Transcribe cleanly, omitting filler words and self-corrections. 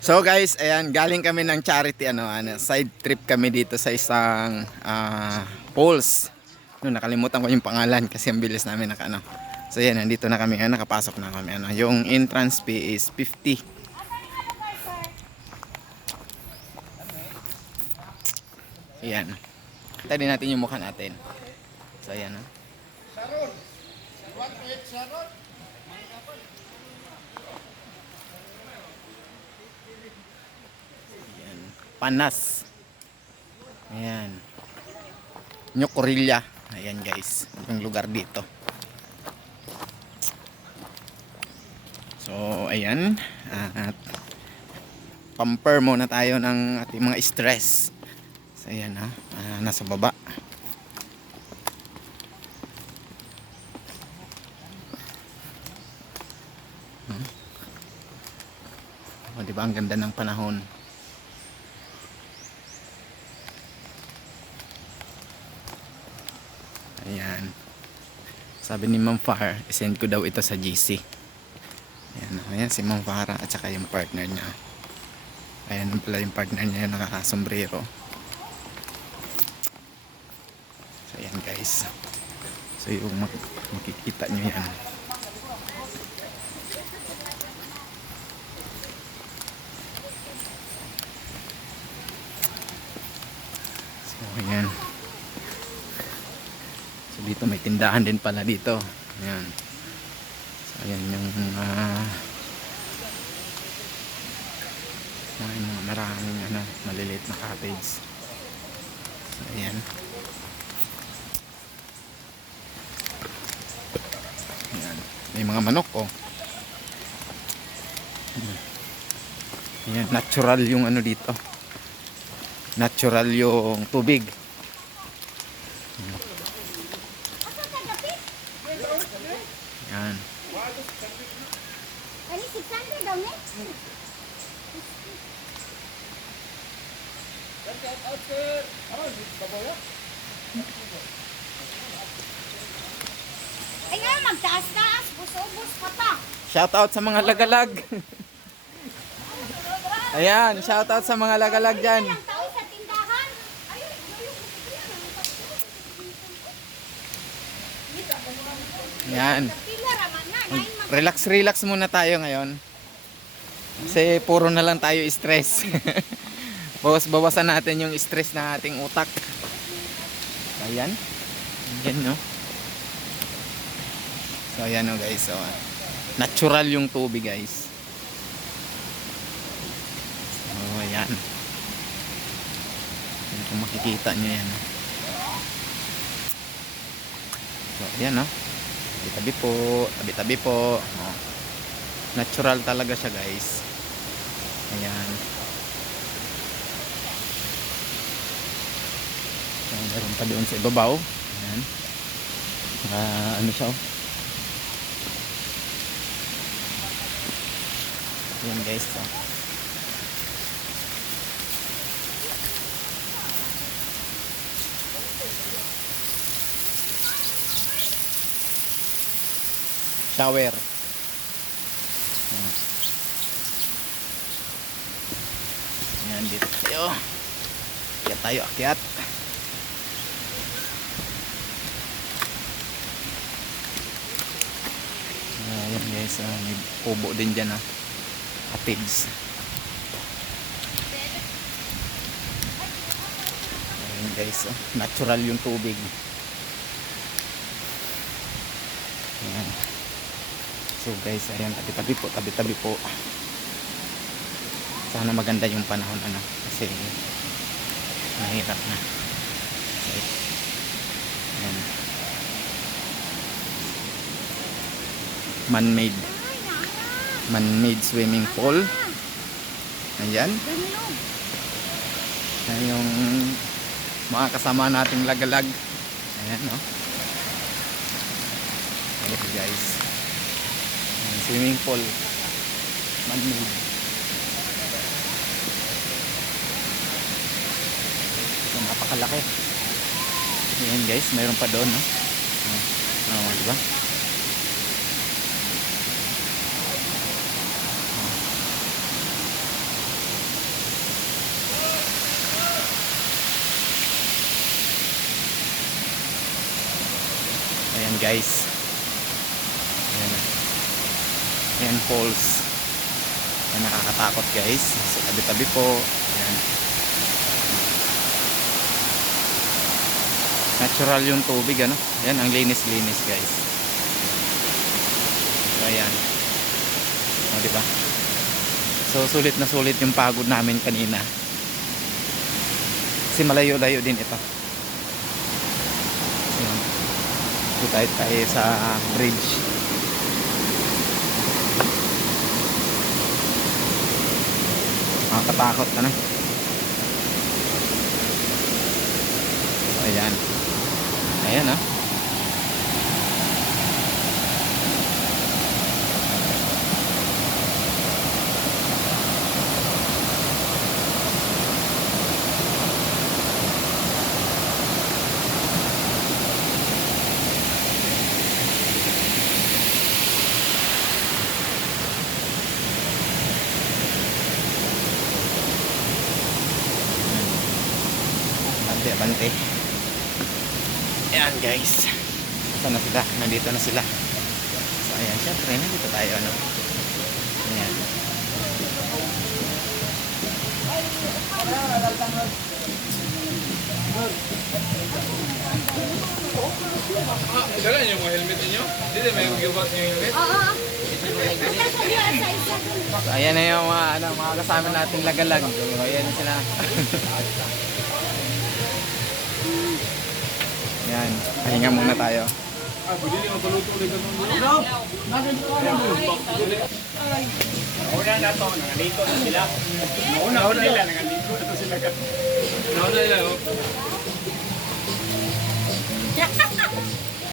So guys, ayan, galing kami ng charity side trip kami dito sa isang falls. No, nakalimutan ko yung pangalan kasi ang bilis namin So ayan, nandito na kami, nakapasok na kami. Yung entrance fee is 50. Ayan. Kita din natin yung mukha natin. So ayan, Sharon, you want to eat Sharon? Ayan. Panas. Ayan. Nyokorilla. Ayan guys, yung lugar dito. So ayan, at pamper muna tayo ng ating mga stress. So ayan nasa baba. O diba ang ganda ng panahon. Ayan. Sabi ni Ma'am Far, isend ko daw ito sa GC. Ayan si Ma'am Farah at saka yung partner niya. Ayan pala yung partner niya, yung nakakasombrero. So ayan guys. So yung makikita nyo yan. So ayan. So dito may tindahan din pala dito. Ayan. So ayan yung mga maraming maliliit na cottage. So ayan. Ayan. May mga manok Ayan, natural yung dito. Natural yung tubig. Ayan. Ini 600 daw ni. Ay nga, magtaas-taas, bus-ubus ka pa. Shout out sa mga lagalag. Ayan, shout out sa mga lagalag dyan. Ilang tao sa tindahan. Ayan. Pila raman na, 9 months. Relax muna tayo ngayon. Kasi puro na lang tayo stress. Bawasan natin yung stress ng ating utak. Ayan. Ayan no. So ayan guys. So, natural yung tubig guys. So ayan. Kung makikita nyo yan. So ayan no. Tabi-tabi po. Tabi-tabi po. Natural talaga siya guys. Ayan. So, meron pa doon sa ibabaw. Ayan. Ano siya Ayan guys. So. Shower. Ayan, dito tayo. Akyat tayo, akyat. Ayan guys, may kubo din dyan cottage. Ayan guys, natural yung tubig. Ayan. So guys, ayan, tabi-tabi po. Sana maganda yung panahon kasi mahirap na. Okay. Ayan. Man-made swimming pool. Ayan. Ayan yung mga kasama nating lagalag. Ayan Ayan guys. Ayan, swimming pool. Man-made. Napakalaki. Ayan guys, mayroon pa doon diba? guys. Ayan na. Ayan falls. Ayan, nakakatakot guys. So tabi-tabi po. Ayan. Natural yung tubig ano. Ayan, ang linis-linis guys. So ayan. O diba? So sulit na sulit yung pagod namin kanina. Kasi malayo-layo din ito. Ayan. Ito tayo sa bridge. Nakakatakot ano. So ayan. Ayan ah. Bante. Ayan guys. Saan na sila? Nandito na sila. So ayan, syempre nandito tayo ano. Ayan. Dala niyo mga helmet niyo? Hindi may gibat niyo yung helmet. Oo. Basta sa iyo, sa isa. So ayan na yung mga kasama nating lagalag. So ayan na sila. Ayan, pahinga muna tayo. Ah, pwede niyo magpaluto ulit ng mundo. Una na to, nangaligo na sila. Una nila, nangaligo na to sila. Nauna nila, oh.